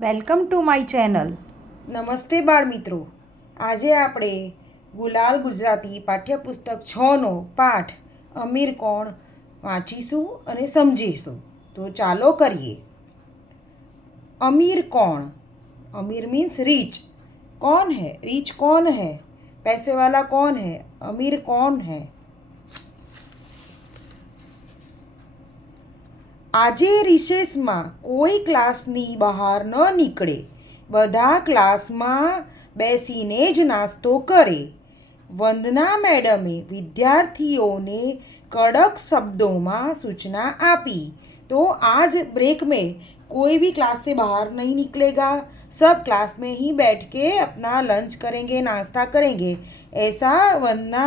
Welcome to my channel. નમસ્તે બાળમિત્રો. આજે આપણે ગુલાલ ગુજરાતી પાઠ્યપુસ્તક 6નો પાઠ અમીર કોણ વાંચીશું અને સમજીશું. તો ચાલો કરીએ. अमीर कौन? अमीर मीन्स रिच. कौन है? रिच कौन है? पैसे वाला कौन है? अमीर कौन है? આજે રિસેસમાં કોઈ ક્લાસની બહાર ન નીકળે, બધા ક્લાસમાં બેસીને જ નાસ્તો કરે. વંદના મેડમે વિદ્યાર્થીઓને કડક શબ્દોમાં સૂચના આપી. तो आज ब्रेक में कोई भी क्लास से बाहर नहीं निकलेगा, सब क्लास में ही बैठ के अपना लंच करेंगे, नाश्ता करेंगे. ऐसा वंदना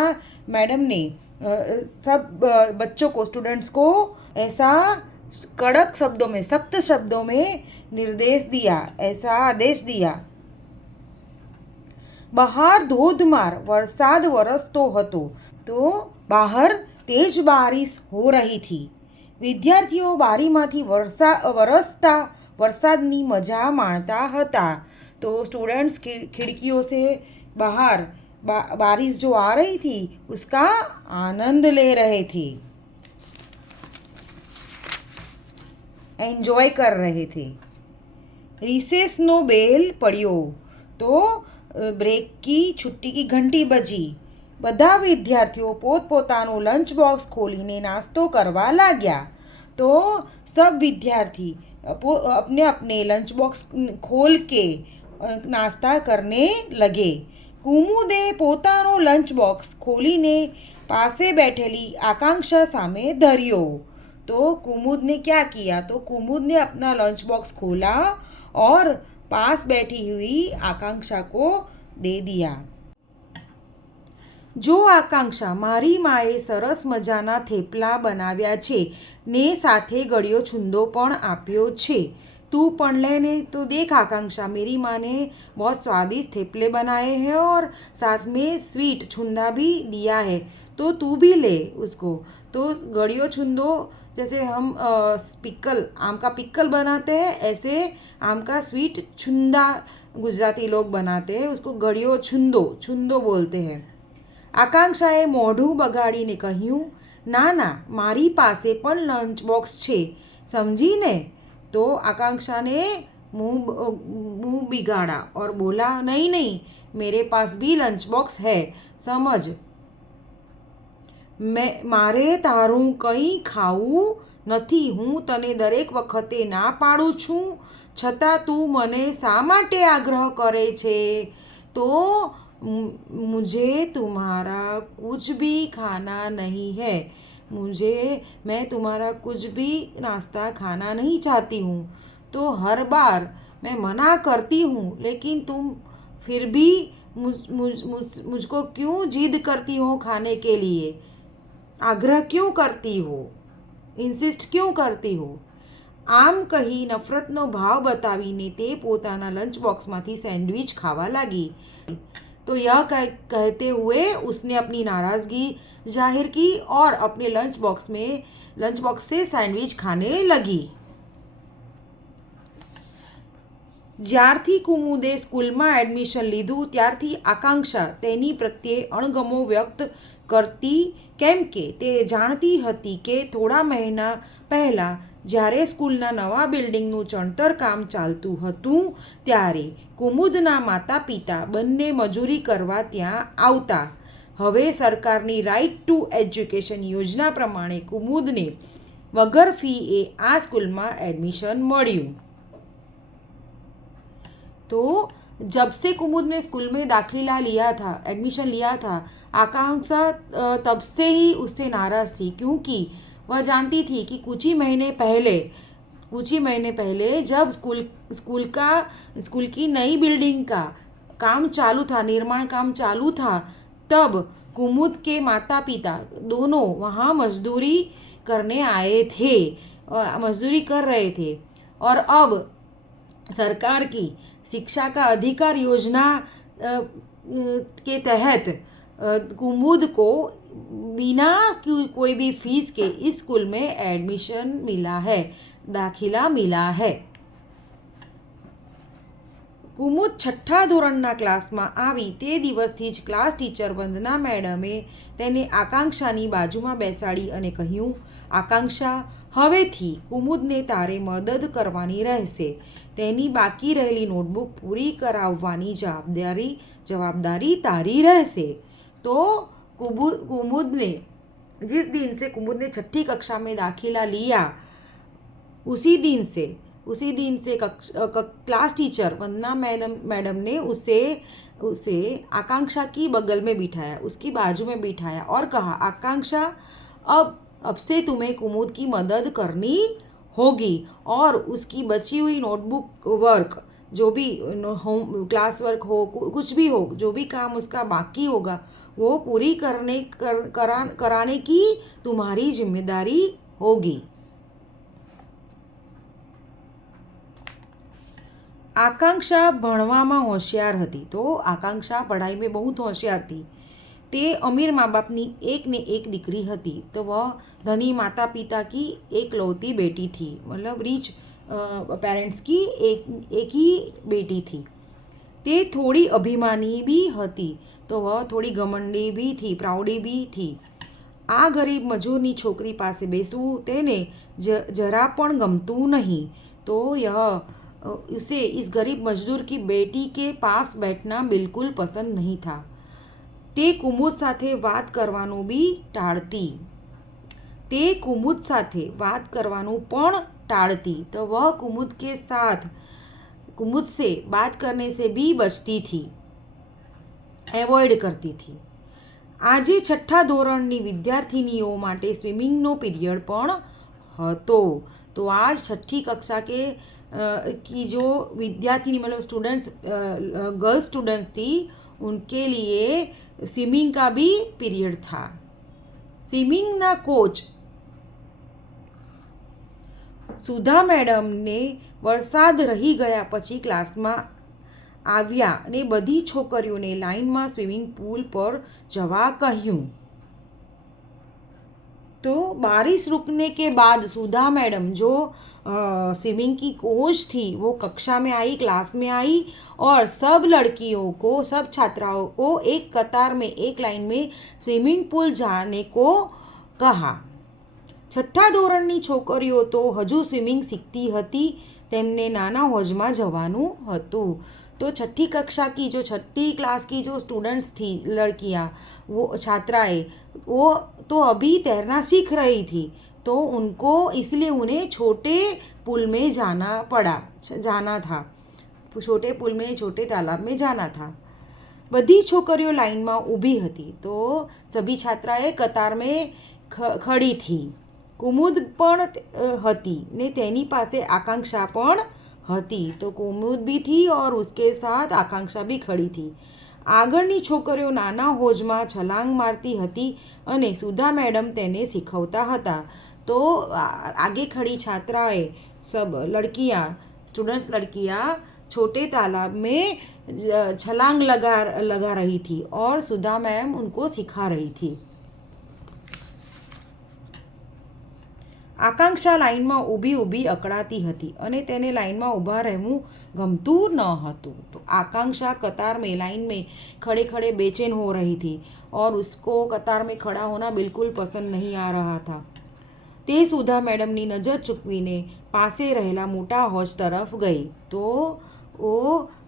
मैडम ने सब बच्चों को, स्टूडेंट्स को ऐसा कड़क शब्दों में, सख्त शब्दों में निर्देश दिया, ऐसा आदेश दिया. બહાર ધોધમાર વરસાદ વરસતો હતો તો બહાર તેજ બારિશ હો રહી थी. વિદ્યાર્થીઓ બારીમાંથી વરસતા વરસાદની મજા માણતા હતા. तो स्टूडेंट्स खिड़कियों से बाहर बारिश जो आ रही थी उसका आनंद ले रहे थे, एंजॉय कर रहे थे. रिसेसનો બેલ પડ્યો તો બ્રેક की छुट्टी की घंटी बजी. બધા વિદ્યાર્થીઓ પોતપોતાનું લંચ બોક્સ ખોલીને નાસ્તો કરવા लाग्या. तो सब विद्यार्थी अपने अपने लंच बॉक्स खोल के नाश्ता करने लगे. કુમુદે પોતાનો લંચ બોક્સ ખોલીને પાસે બેઠેલી आकांक्षा सामे धरियो. तो कुमुद ने क्या किया? तो कुमुद ने अपना लंच बॉक्स खोला और पास बैठी हुई आकांक्षा को दे दिया. જો આકાંક્ષા, મારી માએ સરસ મજાના થેપલા બનાવ્યા છે ને સાથે ગળ્યો છુંદો પણ આપ્યો છે. तू पण लेने. तो देख आकांक्षा, मेरी माँ ने बहुत स्वादिष्ट थेपले बनाए हैं और साथ में स्वीट छुंदा भी दिया है, तो तू भी ले उसको. तो गड़ियो छुंदो जैसे हम पिक्कल, आम का पिक्कल बनाते हैं, ऐसे आम का स्वीट छुंदा गुजराती लोग बनाते हैं, उसको गड़ियो छुंदो छुंदो बोलते हैं. આકાંક્ષાએ મોઢું બગાડીને કહ્યું, ના ના, મારી પાસે પણ લંચ બોક્સ છે, સમજીને? तो आकांक्षा ने मुंह बिगाड़ा और बोला, नहीं नहीं, मेरे पास भी लंच बॉक्स है, समझ. મારે તારું કંઈ ખાવું નથી. હું તને દરેક વખતે ના પાડું છું, છતાં તું મને શા માટે આગ્રહ કરે છે? તો मुझे तुम्हारा कुछ भी खाना नहीं है. मैं तुम्हारा कुछ भी नाश्ता खाना नहीं चाहती हूँ. तो हर बार मैं मना करती हूँ, लेकिन तुम फिर भी मुझको क्यों जिद करती हो खाने के लिए? आग्रह क्यों करती हो? इंसिस्ट क्यों करती हो? આમ કહી નફરતનો ભાવ બતાવીને તે પોતાના લંચ બોક્સમાંથી સેન્ડવિચ ખાવા લાગી. तो यह कहते हुए उसने अपनी नाराज़गी जाहिर की और अपने लंच बॉक्स से सैंडविच खाने लगी. જ્યારથી કુમુદે સ્કૂલમાં એડમિશન લીધું ત્યારથી આકાંક્ષા તેની પ્રત્યે અણગમો વ્યક્ત કરતી, કેમ કે તે જાણતી હતી કે થોડા મહિના પહેલાં જ્યારે સ્કૂલના નવા બિલ્ડિંગનું ચણતર કામ ચાલતું હતું ત્યારે કુમુદના માતા પિતા બંને મજૂરી કરવા ત્યાં આવતા. હવે સરકારની રાઇટ ટુ એજ્યુકેશન યોજના પ્રમાણે કુમુદને વગર ફીએ આ સ્કૂલમાં એડમિશન મળ્યું. तो जब से कुमुद ने स्कूल में दाखिला लिया था, एडमिशन लिया था, आकांक्षा तब से ही उससे नाराज़ थी, क्योंकि वह जानती थी कि कुछ ही महीने पहले जब स्कूल की नई बिल्डिंग का काम चालू था, निर्माण काम चालू था, तब कुमुद के माता पिता दोनों वहाँ मजदूरी करने आए थे, मजदूरी कर रहे थे. और अब सरकार की शिक्षा का अधिकार योजना के तहत कुमुद को बिना कोई भी फीस के इस स्कूल में एडमिशन मिला है, दाखिला मिला है. કુમુદ છઠ્ઠા ધોરણના ક્લાસમાં આવી તે દિવસથી જ ક્લાસ ટીચર વંદના મેડમે તેને આકાંક્ષાની બાજુમાં બેસાડી અને કહ્યું, આકાંક્ષા, હવેથી કુમુદને તારે મદદ કરવાની રહેશે. તેની બાકી રહેલી નોટબુક પૂરી કરાવવાની જવાબદારી તારી રહેશે. તો कुमुद ने जिस दिन से कुमुद ने छठी कक्षा में दाखिला लिया उसी दिन से क्लास टीचर वंदना मैडम ने उसे आकांक्षा की बगल में बिठाया, उसकी बाजू में बिठाया और कहा, आकांक्षा, अब से तुम्हें कुमुद की मदद करनी होगी और उसकी बची हुई नोटबुक वर्क, जो भी होम क्लास वर्क हो, कुछ भी हो, जो भी काम उसका बाकी होगा वो पूरी कराने की तुम्हारी जिम्मेदारी होगी. आकांक्षा भणवामां होशियार हती. तो आकांक्षा पढ़ाई में बहुत होशियार थी. ते अमीर माँ बाप की एक ने एक दीकरी हती. तो वह धनी माता पिता की एकलौती बेटी थी, मतलब रिच पेरेंट्स की एक ही बेटी थी. ते थोड़ी अभिमानी भी हती. तो वह थोड़ी घमंडी भी थी, प्राउडी भी थी. आ गरीब मजूरनी छोकरी पासे बेसવું તેને जरा पण गमतुं नहीं. तो उसे इस गरीब मजदूर की बेटी के पास बैठना बिल्कुल पसंद नहीं था. ते कुमुद साथे बात करवानुं भी टाळती. तो वह कुमुद से बात करने से भी बचती थी, एवॉइड करती थी. આજે છઠ્ઠા ધોરણની વિદ્યાર્થિનીઓ માટે સ્વિમિંગનો પીરિયડ પણ હતો. तो आज छठी कक्षा की जो विद्यार्थिनी मतलब स्टूडेंट्स गर्ल्स स्टूडेंट्स थी उनके लिए स्विमिंग का भी पीरियड था. स्विमिंगना कोच सुधा मैडमने वरसाद रही गया પછી ક્લાસમાં આવ્યા અને બધી છોકરીઓને લાઇનમાં સ્વિમિંગ પૂલ પર જવા કહ્યું. तो बारिश रुकने के बाद सुधा मैडम जो स्विमिंग की कोच थी वो कक्षा में आई, क्लास में आई और सब छात्राओं को एक कतार में एक लाइन में स्विमिंग पूल जाने को कहा. छठ्ठा धोरणनी छोकरीओ तो हजू स्विमिंग सीखती हती, तेमने नाना होजमां जवानुं हतुं. तो छठी कक्षा की जो छठी क्लास की जो स्टूडेंट्स थी लड़कियां, वो छात्राएं, वो तो अभी तैरना सीख रही थी. तो उनको इसलिए उन्हें छोटे पुल में जाना था. छोटे तालाब में जाना था. बधी छोकरीओ लाइन में ऊभी हती. तो सभी छात्राएं कतार में खड़ी थी. कुमुद पण हती ने तेनी पासे आकांक्षा पण हती. तो कुमुद भी थी और उसके साथ आकांक्षा भी खड़ी थी. આગળની છોકરીઓ નાના હોજમાં છલાંગ મારતી હતી અને સુધા મેડમ તેને શીખવતા હતા. तो आगे खड़ी छात्राएं सब लड़कियां छोटे तालाब में छलांग लगा रही थी और सुधा मैम उनको सिखा रही थी. आकांक्षा लाइनमां ऊभी अकड़ाती हती अने तेने लाइनमां ऊभा रहेવું गमતું न હતું. तो आकांक्षा कतार में लाइन में खड़े बेचैन हो रही थी और उसको कतार में खड़ा होना बिल्कुल पसंद नहीं आ रहा था. ते सुधा मैडमनी नज़र चूकवीने पासे रहेला मोटा हौज तरफ गई. तो वो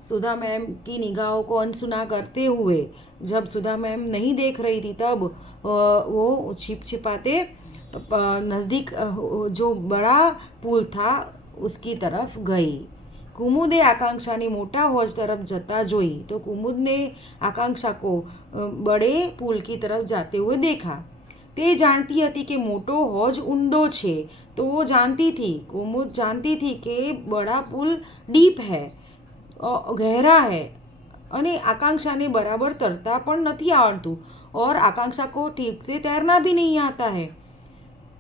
सुधा मैम की निगाहों को अनसुना करते हुए, जब सुधा मैम नहीं देख रही थी तब वो छिपाते नज़दीक जो बड़ा पुल था उसकी तरफ गई. कुमुदे आकांक्षा ने मोटा हौज तरफ जता जोई. तो कुमुद ने आकांक्षा को बड़े पुल की तरफ जाते हुए देखा. ते जानती हती कि मोटो हौज ऊंडो छे. तो वो कुमुद जानती थी कि बड़ा पुल डीप है, गहरा है અને आकांक्षा ने बराबर तरता पण नहीं आवड़तुं और आकांक्षा को ठीक से तैरना भी नहीं आता है.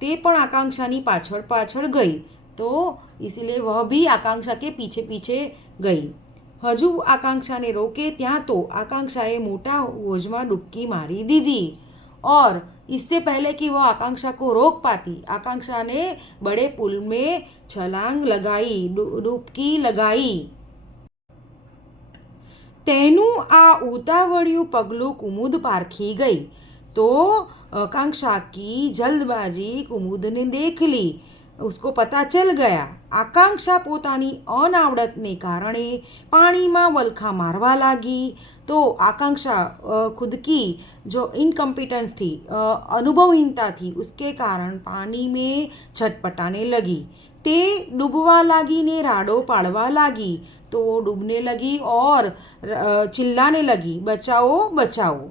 ते पण आकांक्षानी पाछळ गई. तो इसलिए वह भी आकांक्षा के पीछे गई. हजू आकांक्षा ने रोके त्यां तो आकांक्षाए मोटा होजमां डुबकी मारी दीधी और इससे पहले कि वह आकांक्षा को रोक पाती, आकांक्षा ने बड़े पुल में छलांग लगाई, डुबकी लगाई. તેનું આ ઉતાવળિયું પગલું કુમુદ પારખી ગઈ तो आकांक्षा की जल्दबाजी कुमुद ने देख ली। उसको पता चल गया। आकांक्षा पोतानी अनावड़तने कारणे पानी में वलखा मारवा लगी। तो आकांक्षा खुद की जो इनकम्पिटेंस थी, अनुभवहीनता थी, उसके कारण पानी में छटपटाने लगी। ते डूबवा लगी ने राडो पाड़वा लगी। तो डूबने लगी और चिल्लाने लगी, बचाओ बचाओ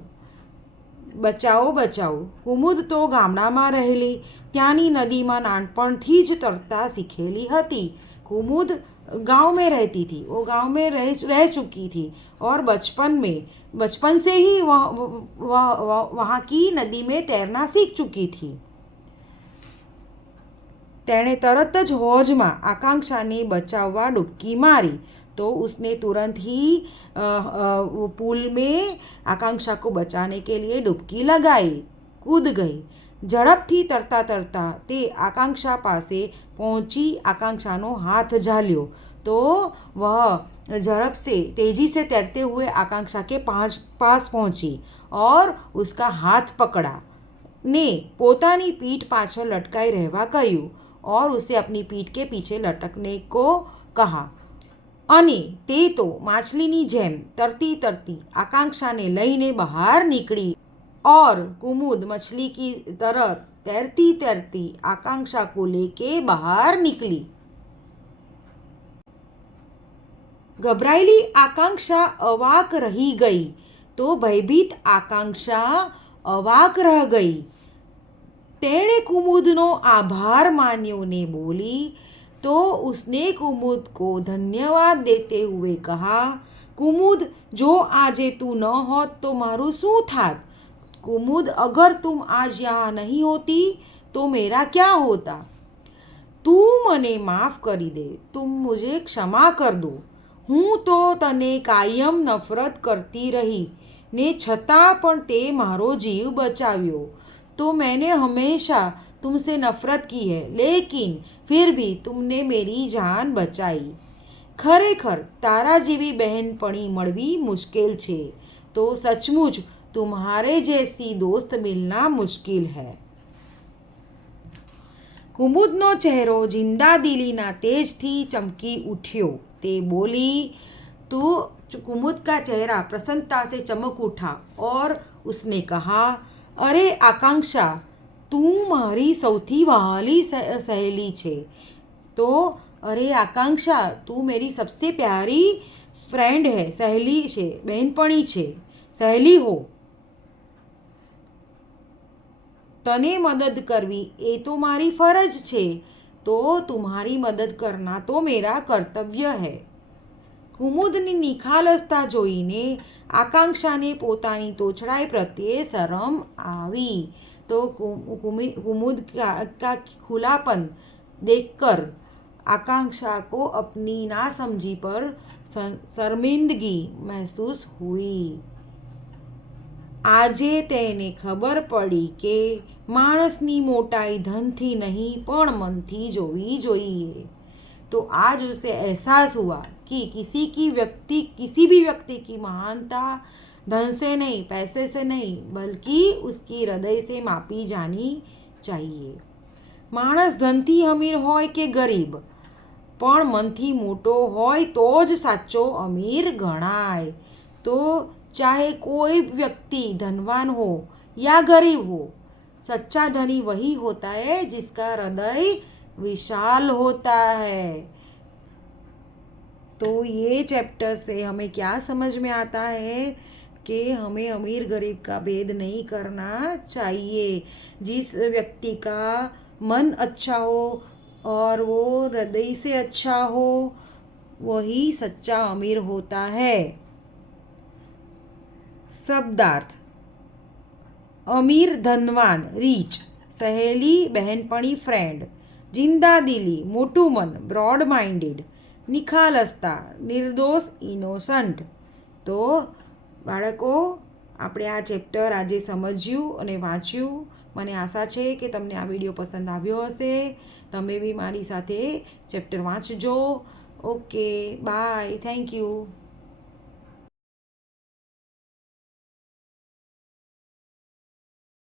बचाओ बचाओ। कुमुद तो गामडामां रहेली, त्यानी नदीमां नानपणथी ज तरता सीखेली हती। कुमुद गांव में रहती थी, वो गांव में रह चुकी थी और बचपन से ही वहाँ की नदी में तैरना सीख चुकी थी। तेणे तरत ज होजमां आकांक्षाने बचाववा डूबकी मारी। तो उसने तुरंत ही पूल में आकांक्षा को बचाने के लिए डुबकी लगाई, कूद गई। झड़पथी तरता तरता ते आकांक्षा पासे पहुंची। आकांक्षानो हाथ झाल्यो तो वह झड़प से तेजी से तैरते हुए आकांक्षा के पास पहुंची और उसका हाथ पकड़ा ने पोतानी पीठ पाछळ लटकाई रहवा कह्યું और उसे अपनी पीठ के पीछे लटकने को कहा। અને તે તો માછલીની જેમ તરતી તરતી आकांक्षाने લઈને બહાર નીકળી और कुमुद मछली की तरह तैरती तैरती आकांक्षा को लेके बाहर निकली। घबराएली आकांक्षा अवाक रही गई तो भयभीत आकांक्षा अवाक रह गई। तेणे कुमुदनो आभार मान्यो ने बोली। तो उसने कुमुद को धन्यवाद देते हुए कहा, कुमुद जो आजे तू न होत तो मारू शू थात। कुमुद अगर तुम आज यहाँ नहीं होती तो मेरा क्या होता। तू मने माफ़ करी दे, तुम मुझे क्षमा कर दो। हूँ तो तने कायम नफरत करती रही ने छतां पण ते मारो जीव बचाव्यो। तो मैंने हमेशा तुमसे नफ़रत की है, लेकिन फिर भी तुमने मेरी जान बचाई। खरेखर तारा जेवी बहनपणी मळवी मुश्किल छे, तो सचमुच तुम्हारे जैसी दोस्त मिलना मुश्किल है। कुमुदनो चेहरो जिंदादिलीना तेजथी चमकी उठ्यो। ते बोली तो कुमुद का चेहरा प्रसन्नता से चमक उठा और उसने कहा, अरे आकांक्षा, तू मारी सौथी वहाली सहेली छे। तो अरे आकांक्षा, तू मेरी सबसे प्यारी फ्रेंड है, सहेली छे, बहनपणी छे, सहेली हो। तने मदद करवी ए तो मारी फरज छे, तो तुम्हारी मदद करना तो मेरा कर्तव्य है। कुमुदनी निखालसता जोईने आकांक्षाने पोतानी तोछड़ाई प्रत्ये शरम आवी। तो कुमुद का खुलापन देखकर आकांक्षा को अपनी नासमझी पर शर्मिंदगी महसूस हुई। આજે તેને ખબર પડી કે માણસની મોટાઈ ધનથી नहीं पण मनथी जोवी જોઈએ। तो आज उसे एहसास हुआ कि किसी भी व्यक्ति की महानता धन से नहीं, पैसे से नहीं, बल्कि उसकी हृदय से मापी जानी चाहिए। माणस धनथी अमीर होय के गरीब, पण मनथी मोटो होय तो ज साचो अमीर गणाय। तो चाहे कोई व्यक्ति धनवान हो या गरीब हो, सच्चा धनी वही होता है जिसका हृदय विशाल होता है। तो ये चैप्टर से हमें क्या समझ में आता है कि हमें अमीर गरीब का भेद नहीं करना चाहिए। जिस व्यक्ति का मन अच्छा हो और वो हृदय से अच्छा हो, वही सच्चा अमीर होता है। शब्दार्थ: अमीर धनवान रीच, सहेली बहनपणी फ्रेंड, जिंदादिली मोटू मन ब्रॉड माइंडेड, निखालसता निर्दोष इनोसન્ટ। तो बाळको આપણે આ ચેપ્ટર આજે સમજ્યું અને વાંચ્યું। મને આશા છે કે તમને આ વિડીયો પસંદ આવ્યો હશે। તમે બી મારી સાથે ચેપ્ટર વાંચજો। Okay, bye, thank you.